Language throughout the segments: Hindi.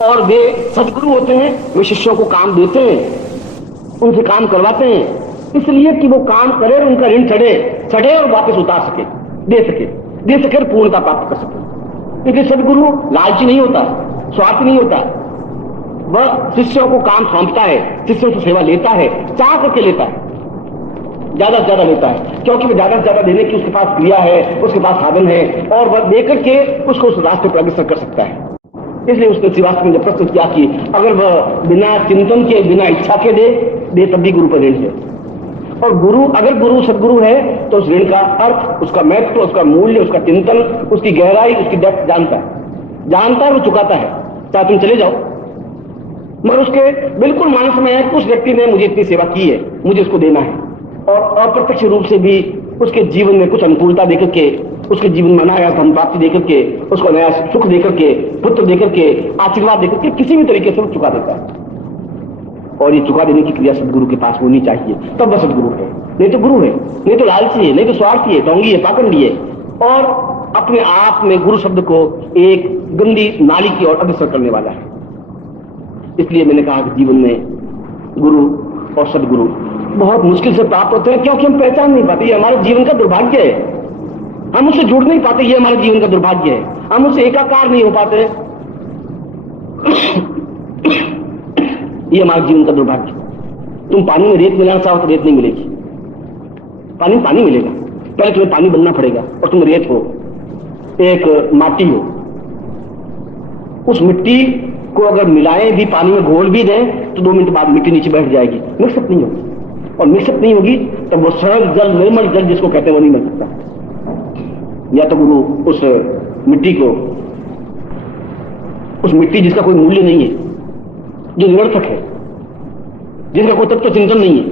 और वे सदगुरु होते हैं, वे शिष्यों को काम देते हैं, उनसे काम करवाते हैं, इसलिए कि वो काम करे, उनका ऋण चढ़े और वापस उतार सके, दे सके और पूर्णता प्राप्त कर सके। इसलिए सदगुरु लालची नहीं होता, स्वार्थी नहीं होता, वह शिष्यों को काम सौंपता है, शिष्यों से सेवा लेता है, चाह करके लेता है, ज्यादा से ज्यादा लेता है, क्योंकि वह ज्यादा से ज्यादा देने की उसके पास क्रिया है, उसके पास साधन है, और वह देकर के उसको उस रास्ते पर अग्रसर कर सकता है। इसलिए उसने श्रीवास्तव ने जब प्रश्न किया कि अगर वह बिना चिंतन के, बिना इच्छा के दे तब भी गुरु पर ऋण है। और अगर गुरु सदगुरु है तो उस ऋण का अर्थ, उसका महत्व, उसका मूल्य, उसका चिंतन, उसकी गहराई, उसकी डेप्थ जानता है, वो चुकाता है, चाहे तुम चले जाओ। मगर उसके बिल्कुल मानस में है कि उस व्यक्ति ने मुझे इतनी सेवा की है, मुझे उसको देना है, और अप्रत्यक्ष रूप से भी उसके जीवन में कुछ अनुकूलता देकर के, उसके जीवन में नया धन प्राप्ति देकर के, उसको नया सुख देकर के, पुत्र देकर के, आशीर्वाद देकर के, किसी भी तरीके से वो चुका देता है। और ये चुका देने की क्रिया सदगुरु के पास होनी चाहिए, तब वह सदगुरु है। नहीं तो गुरु है, नहीं तो लालची है, नहीं तो स्वार्थी है, ढोंगी है, पाखंडी है, और अपने आप में गुरु शब्द को एक गंदी नाली की ओर अग्रसर करने वाला है। इसलिए मैंने कहा कि जीवन में गुरु और सदगुरु बहुत मुश्किल से प्राप्त होते हैं, क्योंकि हम पहचान नहीं पाते। ये हमारे जीवन का दुर्भाग्य है, हम उससे जुड़ नहीं पाते, ये हमारे जीवन का दुर्भाग्य है, हम उससे एकाकार नहीं हो पाते, ये हमारे जीवन का दुर्भाग्य। तुम पानी में रेत मिलाना चाहो तो रेत नहीं मिलेगी, पानी मिलेगा, पहले तुम्हें पानी बनना पड़ेगा, और तुम रेत हो, एक माटी हो। उस मिट्टी को अगर मिलाएं भी, पानी में घोल भी दें, तो 2 मिनट बाद मिट्टी नीचे बैठ जाएगी, मिक्सअप नहीं होगी, और मिक्सअप नहीं होगी तब वो सरल जल, निर्मल जल जिसको कहते हैं, वो नहीं मिल सकता। या तो गुरु उस मिट्टी जिसका कोई मूल्य नहीं है, जो निरर्थक है, जिसका कोई तत्व चिंतन नहीं है,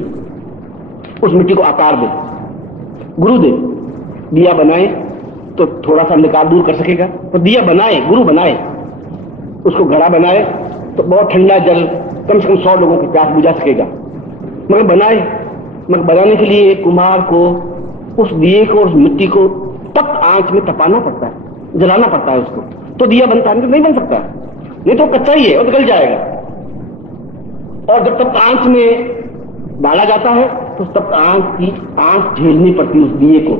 उस मिट्टी को आकार दे, गुरु दे। दिया बनाए तो थोड़ा सा अंधकार दूर कर सकेगा, तो दिया बनाए, गुरु बनाए, उसको घड़ा बनाए तो बहुत ठंडा जल कम से कम 100 लोगों की प्यास बुझा सकेगा। मगर बनाने के लिए कुम्हार को उस दिए को, उस मिट्टी को तप्त आंच में तपाना पड़ता है, जलाना पड़ता है उसको, तो दिया बनता है, नहीं बन सकता, नहीं तो कच्चा ही है और गल जाएगा। और जब तप्त आंच में डाला जाता है तो तप्त आंच की आंच झेलनी पड़ती है उस दिए को,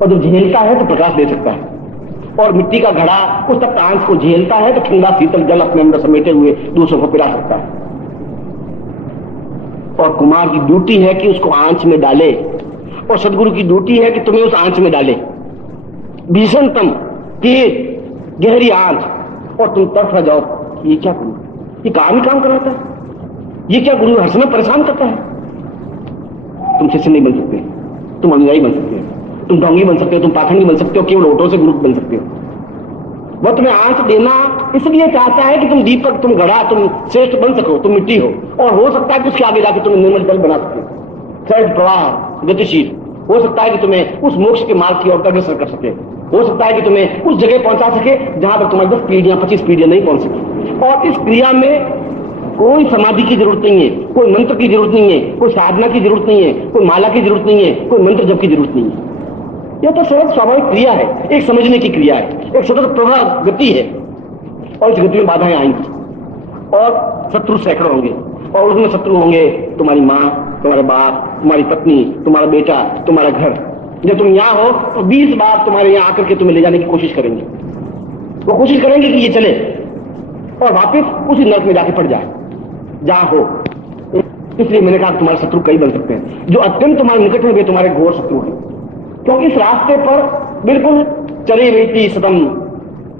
और जब झेलता है तो प्रकाश दे सकता है। और मिट्टी का घड़ा उस तप्त आंच को झेलता है तो ठंडा शीतल जल अपने अंदर समेटे हुए दूसरों को पिला सकता है। और कुमार की ड्यूटी है कि उसको आंच में डाले, और सदगुरु की ड्यूटी है कि तुम्हें उस आंच में डाले, भीषणतम तेज गहरी आंच, और तुम तड़फ जाओ, ये क्या गुरु, ये काम कराता है, ये क्या गुरु हर समय परेशान करता है। तुम शिष्य नहीं बन सकते, तुम अनुयायी बन सकते हो, तुम ढोंगी बन सकते हो, तुम पाखंडी बन सकते हो, केवल ओटों से गुरु बन सकते हो। वह तुम्हें आंच देना इसलिए चाहता है कि तुम दीपक, तुम घड़ा, तुम श्रेष्ठ बन सको, तुम मिट्टी हो, और हो सकता है कि उसके आगे जाकर तुम्हें निर्मल जल बना सके, सहज प्रवाह गतिशील। हो सकता है कि तुम्हें उस मोक्ष के मार्ग की ओर अग्रसर कर सके, हो सकता है कि तुम्हें उस जगह पहुंचा सके जहां पर तुम्हारी 10 पीढ़ियां 25 पीढ़ियां नहीं पहुंच सकी। और इस क्रिया में कोई समाधि की जरूरत नहीं है, कोई मंत्र की जरूरत नहीं है, कोई साधना की जरूरत नहीं है, कोई माला की जरूरत नहीं है, कोई मंत्र जप की जरूरत नहीं है। यह तो सहज स्वाभाविक क्रिया है, एक समझने की क्रिया है, एक सतत प्रवाह गति है, और इस गति में बाधाएं आएंगी, और शत्रु सैकड़ों होंगे, और उसमें शत्रु होंगे तुम्हारी माँ, तुम्हारे बाप, तुम्हारी पत्नी, तुम्हारा बेटा, तुम्हारा घर। जब तुम यहाँ हो तो 20 बार तुम्हारे यहाँ आकर के तुम्हें ले जाने की कोशिश करेंगे, वो कोशिश करेंगे कि ये चले और वापिस उसी नर्क में जाके पड़ जाए जहां हो। इसलिए मैंने कहा तुम्हारे शत्रु कई बन सकते हैं, जो अत्यंत तुम्हारे निकट में भी तुम्हारे घोर शत्रु हैं, क्योंकि इस रास्ते पर बिल्कुल चले वेती सदम,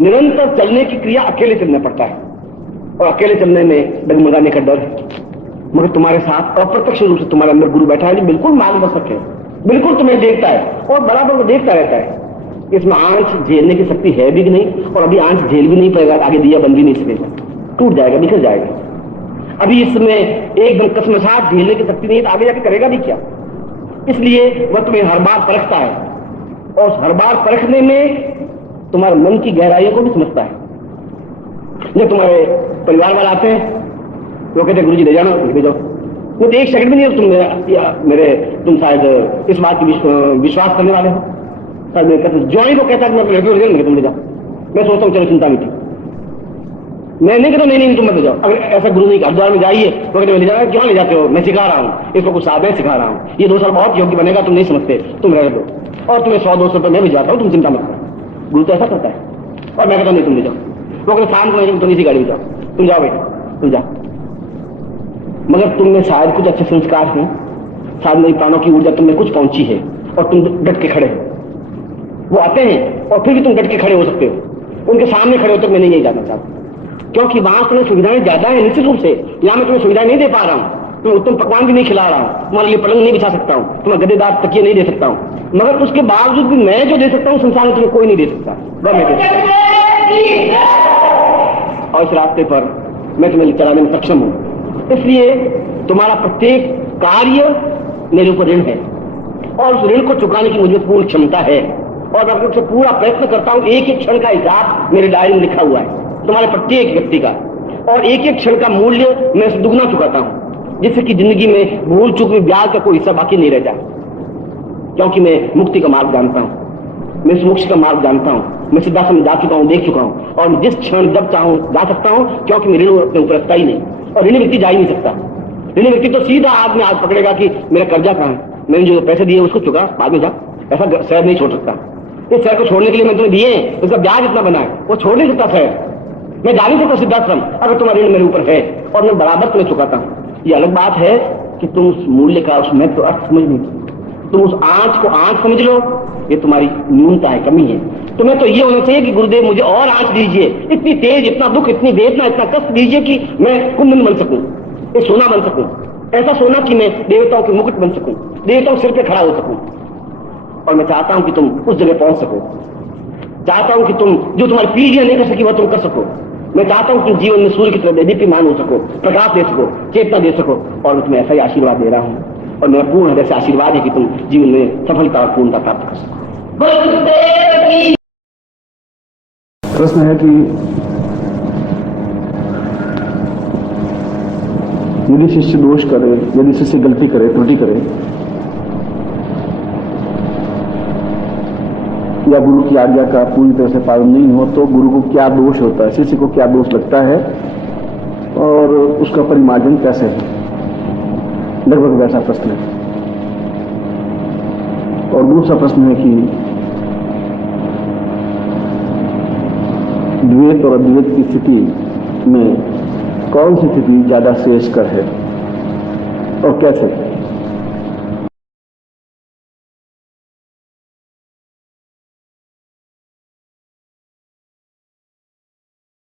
निरंतर चलने की क्रिया अकेले चलना पड़ता है, और अकेले चलने में डगमगाने का डर है। मगर तुम्हारे साथ अप्रत्यक्ष रूप से तुम्हारे अंदर गुरु बैठा है, जो बिल्कुल मार्गदर्शक है, बिल्कुल तुम्हें देखता है और बराबर वो देखता रहता है। इसमें आंच झेलने की शक्ति है भी कि नहीं, और अभी आंच झेल भी नहीं पाएगा, आगे दिया बन भी नहीं सकेगा, टूट जाएगा, निकल जाएगा। अभी इसमें एकदम कसमसाहट झेलने की शक्ति नहीं, तो आगे जाके करेगा भी क्या। इसलिए वह तुम्हें हर बार परखता है, और हर बार परखने में तुम्हारे मन की गहराइयों को भी समझता है। जब तुम्हारे परिवार वाले आते हैं तो कहते हैं गुरु जी ले जाना, ले जाओ, वो तो 1 सेकंड भी नहीं तुम शायद इस बात की विश्वास करने वाले हो। शायद जॉनी को कहता है तुम ले जाओ, मैं सोचता हूँ चलो चिंता नहीं थी, मैं नहीं कहता नहीं तुम मत जाओ। अगर ऐसा गुरु नहीं हरिद्वार में जाइए तो कहते ले जाना, क्यों ले जाते हो, मैं सिखा रहा हूँ, इसको कुछ साहब सिखा रहा हूँ, ये 2 साल बहुत योग्य बनेगा, तुम नहीं समझते, तुम रह दो, और तुम्हें 100-200 रुपये मैं भी जाता हूँ, तुम चिंता मत करो। गुरु तो ऐसा करता है। और मैं कहता नहीं तुम ले जाओ, वो कहते शाम को तुम इसी गाड़ी में जाओ, तुम जाओ बेटा, तुम जाओ। मगर तुम में शायद कुछ अच्छे संस्कार हैं, शायद मेरी प्राणों की ऊर्जा तुम में कुछ पहुंची है और तुम डट के खड़े हो। वो आते हैं और फिर भी तुम डट के खड़े हो सकते हो, उनके सामने खड़े हो तो मैं नहीं यही जाना चाहता, क्योंकि वहां तुम्हें सुविधाएं ज्यादा है निश्चित रूप से। यहाँ मैं तुम्हें सुविधाएं नहीं दे पा रहा हूँ, तुम्हें उत्तम पकवान भी नहीं खिला रहा हूँ, तुम्हारे लिए पलंग नहीं बिछा सकता हूँ, तुम्हें गद्देदार तकिए नहीं दे सकता हूँ, मगर उसके बावजूद भी मैं जो दे सकता हूँ संसार में तुम्हें कोई नहीं दे सकता, वह मैं दे सकता हूं। और इस रास्ते पर मैं तुम्हें चलाने में सक्षम हूं। इसलिए तुम्हारा प्रत्येक कार्य मेरे ऊपर ऋण है और उस ऋण को चुकाने की मुझे पूर्ण क्षमता है, और मैं अपने से पूरा प्रयत्न करता हूं। एक एक क्षण का हिसाब मेरे डायरी में लिखा हुआ है तुम्हारे प्रत्येक व्यक्ति का, और एक एक क्षण का मूल्य मैं दुगना चुकाता हूं, जिससे कि जिंदगी में भूल चूक में ब्याज का कोई हिस्सा बाकी नहीं रह जाए, क्योंकि मैं मुक्ति का मार्ग जानता हूं, मैं मोक्ष का मार्ग जानता हूं, मैं सिद्धाश्रम में जा चुका हूं, देख चुका हूं, और जिस क्षण जब चाहूं जा सकता हूं, क्योंकि मेरे ऋण अपने ऊपर रखता ही नहीं, और ऋणी व्यक्ति जा ही नहीं सकता। ऋणी व्यक्ति तो सीधा आदमी हाथ पकड़ेगा कि मेरा कर्जा कहां है, मैंने जो पैसे दिए उसको चुका, बाद में जा, ऐसा शहर नहीं छोड़ सकता। इस शहर को छोड़ने के लिए मैंने तुम्हें दिए, उसका ब्याज इतना बना है, वो छोड़ नहीं सकता शहर, मैं जा नहीं सकता सिद्धाश्रम अगर तुम्हारा ऋण मेरे ऊपर है, और मैं बराबर तुम्हें चुकाता हूं। ये अलग बात है कि तुम उस मूल्य का, उस महत्व अर्थ समझ नहीं, तुम उस आंच को आंच समझ लो, ये तुम्हारी न्यूनता है, कमी है। तुम्हें तो ये होना चाहिए कि गुरुदेव मुझे और आंच दीजिए, इतनी तेज, इतना दुख, इतनी वेदना, इतना कष्ट दीजिए कि मैं कुंदन बन सकूं, ये सोना बन सकूं, ऐसा सोना कि मैं देवताओं के मुकुट बन सकूं, देवताओं के सिर पे खड़ा हो सकूं। और मैं चाहता हूं कि तुम उस जगह पहुंच सको, चाहता हूं कि तुम जो तुम्हारी पीढ़ियां नहीं कर सकी वह तुम कर सको। मैं चाहता हूं कि जीवन में सूर्य की तरह दीप्यमान हो सको, प्रकाश दे सको, चेतना दे सको, और मैं तुम्हें ऐसा ही आशीर्वाद दे रहा हूं, और मेरा पूर्ण हृदय से आशीर्वाद है कि तुम जीवन में सफलता और पूर्णता प्राप्त कर सको। प्रश्न है कि यदि शिष्य दोष करे, यदि शिष्य गलती करे, त्रुटि करे, या गुरु की आज्ञा का पूरी तरह से पालन नहीं हो, तो गुरु को क्या दोष होता है, शिष्य को क्या दोष लगता है, और उसका परिमार्जन कैसे है? लगभग वैसा प्रश्न है। और दूसरा प्रश्न है कि द्वैत और अद्वैत की स्थिति में कौन सी स्थिति ज्यादा श्रेयस्कर है और कैसे?